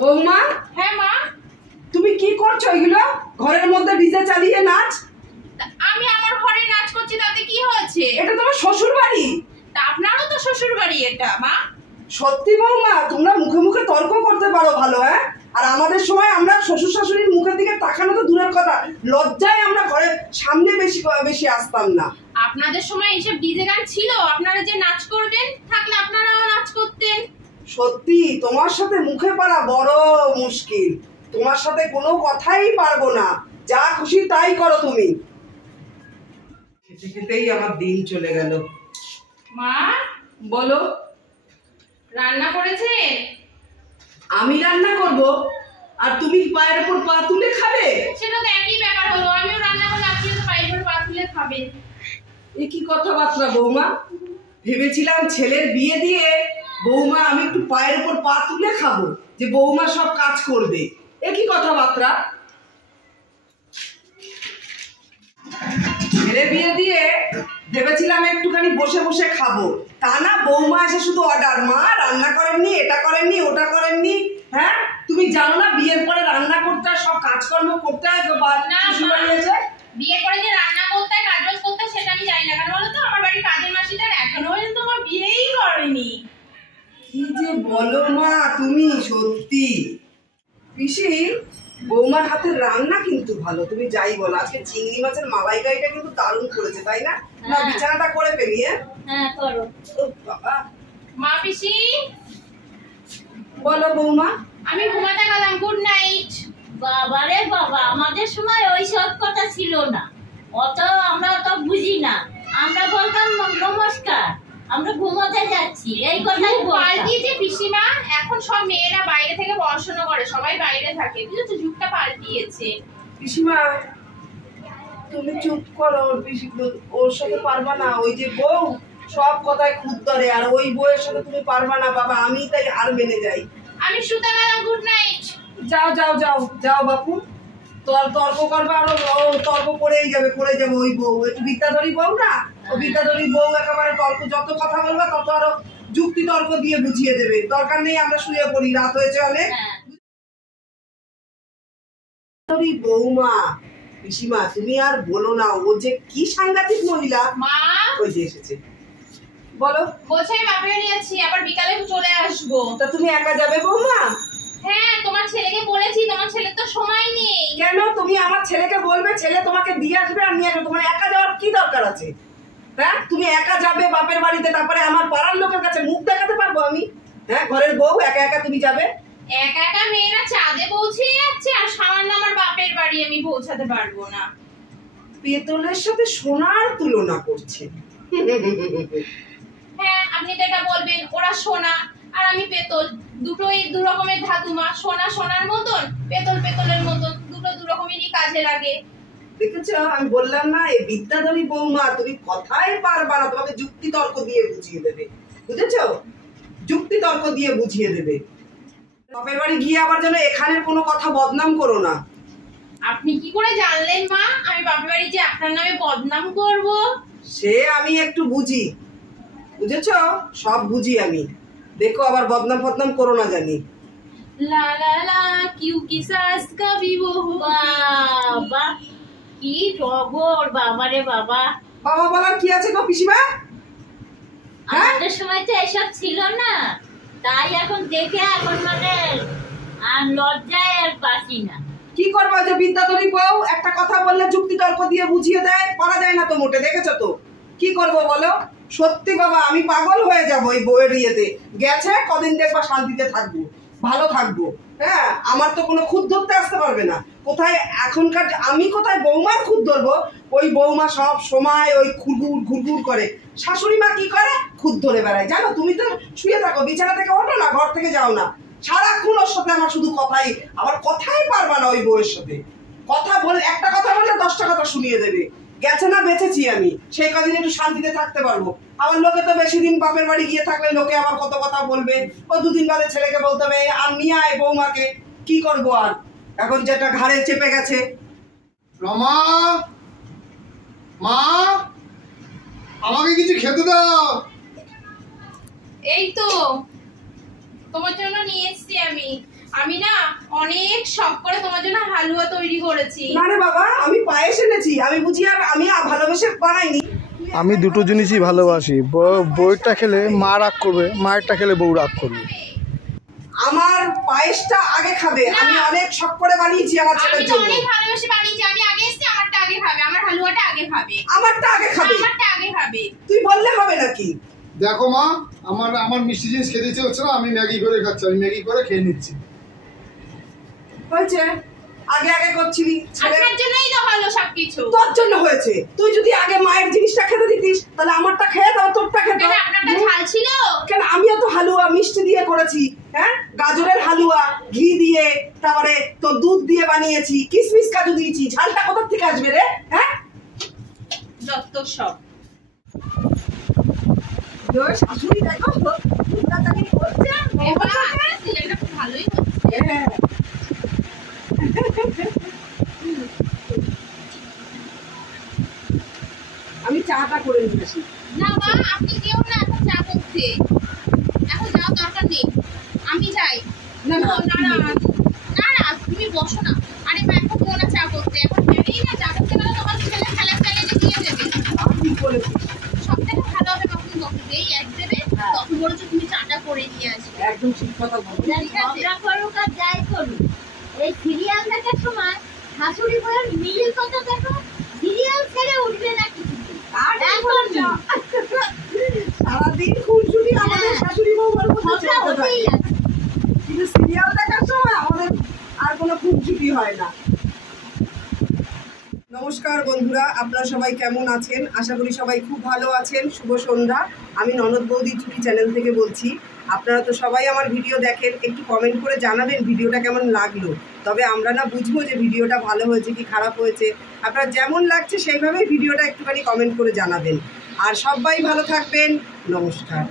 বৌমা। হ্যাঁ মা। তুমি কি করছো এগুলো? ঘরের মধ্যে ডিজে চালিয়ে নাচ? আমি আমার ঘরে নাচ করছি, তাতে কি হয়েছে? এটা তোমার শ্বশুর বাড়ি। তা আপনারও তো শ্বশুর বাড়ি এটা মা। সত্যি বৌমা, তোমরা মুখে মুখে তর্ক করতে পারো ভালো, হ্যাঁ? আর আমাদের সময় আমরা শ্বশুর শাশুড়ির মুখের দিকে তাকানো তো দূরের কথা, লজ্জায় আমরা ঘরের সামনে বেশি আসতাম না। আপনাদের সময় এইসব ডিজে গান ছিল, আপনারা যে নাচ করবেন, থাকলে আপনারাও নাচ করতেন। সত্যি তোমার সাথে মুখে পারা বড় মুশকিল। তোমার সাথে কোনো কথাই পারবো না, যা খুশি তাই করো তুমি। খেতে খেতেই আমার দিন চলে গেল। মা বলো। রান্না করেছেন? আমি রান্না করব আর তুমি পায়ের উপর পা তুলে খাবে? সেটা তো একই ব্যাপার হলো, আমিও রান্না করলে আপনিও তো পায়ের উপর পা তুলে খাবেন। এ কি কথাবার্তা বৌমা? ভেবেছিলাম ছেলের বিয়ে দিয়ে বৌমা আমি একটু পায়ের উপর পা তুলে খাবো, যে বৌমা সব কাজ করবে। এ কি কথাবার্তা? ছেলে বিয়ে দিয়ে ভেবেছিলাম একটুখানি বসে বসে খাবো, তা না বৌমা এসে শুধু অর্ডার, মা রান্না করেননি, এটা করেননি, ওটা করেননি। হ্যাঁ, তুমি জানো না বিয়ের পরে রান্না করতে হয়, সব কাজকর্ম করতে হয়। বিয়ে করে যে রান্না করতে হয়, কাজবাজ করতে হয়, সেটা আমি জানি না। কারণ বলো তো, আমার বাড়ির কাজের মাসিটা এখনো পর্যন্ত আমার বিয়েই করেনি। কি যে বলো মা তুমি, সত্যি। পিসি, বৌমার হাতের রান্না কিন্তু ভালো, তুমি যাই বলো। আজকে চিংড়ি মাছের মালাইকারিটা কিন্তু দারুণ করেছে, তাই না? না বিছানাটা করে ফেলি। হ্যাঁ করো। বাবা। মা পিসি। বলো বৌমা। আমি ঘুমাতে গেলাম, গুড নাইট। বাবারে বাবা, আমাদের সময় ওই সব কথা ছিল না, আমরা অত বুঝি না। আমরা বলতাম নমস্কার, আমরা ঘুমাতে যাচ্ছি, এই কথাই পাল্টিয়েছে পিসিমা। এখন সব মেয়েরা বাইরে থেকে পড়াশোনা করে, সবাই বাইরে থাকে, বুঝেছো? যুগটা পাল্টিয়েছে। পিসিমা তুমি চুপ করো, ওর সাথে পারবা না। ওই যে বউ সব কথায় খুদ ধরে, আর ওই বউয়ের সাথে তুমি পারবা না বাবা, আমি তাই হার মেনে যাই। আমি শুতে গেলাম, গুড নাইট। যাও যাও যাও যাও বাপু, তর্ক করবে আর তর্ক করেই যাবে ওই বউ। একটু বিদ্যাধরী বউ না, ও বিদ্যাধরী বউ একেবারে তর্ক, যত কথা বলবে তত আরো যুক্তি তর্ক দিয়ে বুঝিয়ে দেবে। দরকার নেই আমরা শুয়ে পড়ি, রাত হয়েছে অনেক। বৌমা, পিসিমা তুমি আর বলো না, ও যে কি সাংঘাতিক মহিলা। মা ওই যে এসেছে। বলো। বলছি আমি বাপরে নিয়েছি, আবার বিকালে চলে আসবো। তা তুমি একা যাবে বৌমা? হ্যাঁ, তোমার ছেলেকে বলেছি, তোমার ছেলের তো সময় নেই। কেন? তুমি আমার ছেলেকে বলবে, ছেলে তোমাকে দিয়ে আসবে আর নিয়ে আসবে। তোমার একা যাওয়ার কি দরকার আছে? হ্যাঁ, তুমি একা যাবে বাপের বাড়িতে, তারপরে আমার পাড়ার লোকের কাছে মুখ দেখাতে পারবো আমি? হ্যাঁ, ঘরের বউ একা একা তুমি যাবে? একা একা মেয়েরা চাঁদে পৌঁছে যাচ্ছে, আর সামান্য আমার বাপের বাড়ি আমি পৌঁছাতে পারবো না। পেতলের সাথে সোনার তুলনা করছে। হ্যাঁ, আপনি তো এটা বলবেন, ওরা সোনা আর আমি পেতল, দুটোই দু রকমের ধাতু মা। সোনা সোনার মতন, পেতল পেতলের মতন, দুটো দু রকমেরই কাজে লাগে। দেখেছো, আমি বললাম না, এই বিদ্যাধরী বৌমা তুমি কথাই পারবা না, তোমাকে যুক্তি তর্ক দিয়ে বুঝিয়ে দেবে, বুঝেছো? যুক্তি তর্ক দিয়ে বুঝিয়ে দেবে। বাপের বাড়ি গিয়ে আবার যেন এখানের কোনো কথা বদনাম করো না। আপনি কি করে জানলেন মা আমি বাপের বাড়ি যে আপনার নামে বদনাম করব? সে আমি একটু বুঝি, বুঝেছো? সব বুঝি আমি। দেখো আবার বদনাম ফদনাম করো না জানি। লা লা লা কিউ কি সাস কবি वो বাবা কি টগর, বাবারে বাবা। বাবা বলার কি আছে গো পিসিমা? আমাদের সময় তো এসব ছিল না, তাই এখন দেখে এখন মানে আর লজ্জায় আর বাঁচি না। কি করবো, যে বিদ্যাধরী বউ একটা কথা বললে যুক্তি তর্ক দিয়ে বুঝিয়ে দেয়, পারা যায় না তো মোটে, দেখেছো তো? কি করবো বলো? সত্যি বাবা আমি পাগল হয়ে যাবো এই বউয়ের ইয়েতে। গেছে কদিন দেখবা শান্তিতে থাকবো, ভালো থাকবো। হ্যাঁ, আমার তো কোনো খুদ ধরতে আসতে পারবে না। কোথায় এখনকার আমি কোথায় বৌমার খুদ ধরবো? ওই বৌমা সব সময় ওই ঘুরঘুর করে। শাশুড়ি মা কি করে? খুদ ধরে বেড়ায়। জানো, তুমি তো শুয়ে থাকো, বিছানা থেকে ওঠো না, ঘর থেকে যাও না, সারাক্ষণ ওর সাথে আমার শুধু কথাই, আবার কথাই পারবা না ওই বউয়ের সাথে। কথা বল, একটা কথা বললে 10টা কথা শুনিয়ে দেবে। গেছে না, বেঁচেছি আমি, সেই কদিন একটু শান্তিতে থাকতে পারবো। আমার লোকে তো বেশি দিন বাপের বাড়ি গিয়ে থাকলে লোকে আবার কত কথা বলবে। ও দুদিন বাদে ছেলেকে বলতে হবে আর নিয়ে আয় বৌমাকে। কি করবো আর, এখন যেটা ঘাড়ে চেপে গেছে। রমা, মা আমাকে কিছু খেতে দাও। এই তো তোমার জন্য নিয়ে এসেছি আমি না অনেক শখ করে তোমার জন্য হালুয়া তৈরি করেছি। না রে বাবা, আমি পায়েস এনেছি। আমি বুঝি আর আমি ভালোবেসে বানাইনি। আমি দুটো জিনিসই ভালোবাসি, বউয়েরটা খেলে মা রাগ করবে, মায়েরটা খেলে বউ রাগ করবে। আমার পায়েসটা আগে খাবে। আমি অনেক শখ করে বানিয়েছি আমার ছেলের আমি তো জন্য। অনেক ভালোবেসে বানিয়েছি। আমি আগে এসেছি, আমারটা আগে খাবে, আমার হালুয়াটা আগে খাবে। আমারটা আগে খাবে? আমারটা আগে খাবে। তুই বললে হবে নাকি? দেখো মা, আমার মিষ্টি জিনিস খেতে ইচ্ছে হচ্ছে না, আমি ম্যাগি করে খাচ্ছি, আমি ম্যাগি করে খেয়ে নিচ্ছি। হয়েছে, আগে আগে করছিলি। আপনার জন্যই তো হলো সবকিছু। তোর জন্য হয়েছে। তুই যদি আগে মায়ের জিনিসটা খেতে দিতিস তাহলে আমারটা খেয়ে দাও, তোরটা খেতে। কেন আপনারটা ঝাল ছিল? কেন, আমিও তো হালুয়া মিষ্টি দিয়ে করেছি। হ্যাঁ, গাজরের হালুয়া ঘি দিয়ে, তারপরে তো দুধ দিয়ে বানিয়েছি, কিশমিশ কাজু দিয়েছি। ঝালটা কোথা থেকে আসবে রে? হ্যাঁ, যত সব। শাশুড়ি দেখো দুধটাকে করছে। এবার সিলেন্ডার খুব ভালোই হচ্ছে। হ্যাঁ, আমি চাটা করে নিয়েছি। না মা, আপনি যেও না এখন চা করতে। এখন যাও, দরকার নেই। আমি যাই। না, না, না না না না, তুমি বসো না। আরে মা, এখন যেও না চা করতে। এখন জানেই না চা করতে গেলে তোমার ছেলে খেলা চালিয়ে দিয়ে দেবে। আপনি বলেছিস, সব থেকে ভালো হবে কখন যেই এক দেবে তখন বলেছো তুমি চাটা করে নিয়ে আসবে। একদম ঠিক কথা বলছো। ঝগড়া করুক আর যাই করুক, এই সিরিয়াল দেখার সময় শাশুড়ি বউয়ের মিল কথা দেখো, সিরিয়াল ছেড়ে উঠবে না কিছু। সারাদিন খুনসুটি আমাদের শাশুড়ি বউ গল্প ঝগড়া হতেই আছে। কিন্তু সিরিয়াল দেখার সময় আমাদের আর কোনো খুনসুটি হয় না। নমস্কার বন্ধুরা, আপনারা সবাই কেমন আছেন? আশা করি সবাই খুব ভালো আছেন। শুভ সন্ধ্যা। আমি ননদ বৌদি ছুটি চ্যানেল থেকে বলছি। আপনারা তো সবাই আমার ভিডিও দেখেন, একটু কমেন্ট করে জানাবেন ভিডিওটা কেমন লাগলো। তবে আমরা না বুঝবো যে ভিডিওটা ভালো হয়েছে কি খারাপ হয়েছে। আপনার যেমন লাগছে সেইভাবেই ভিডিওটা একটুখানি কমেন্ট করে জানাবেন। আর সবাই ভালো থাকবেন। নমস্কার।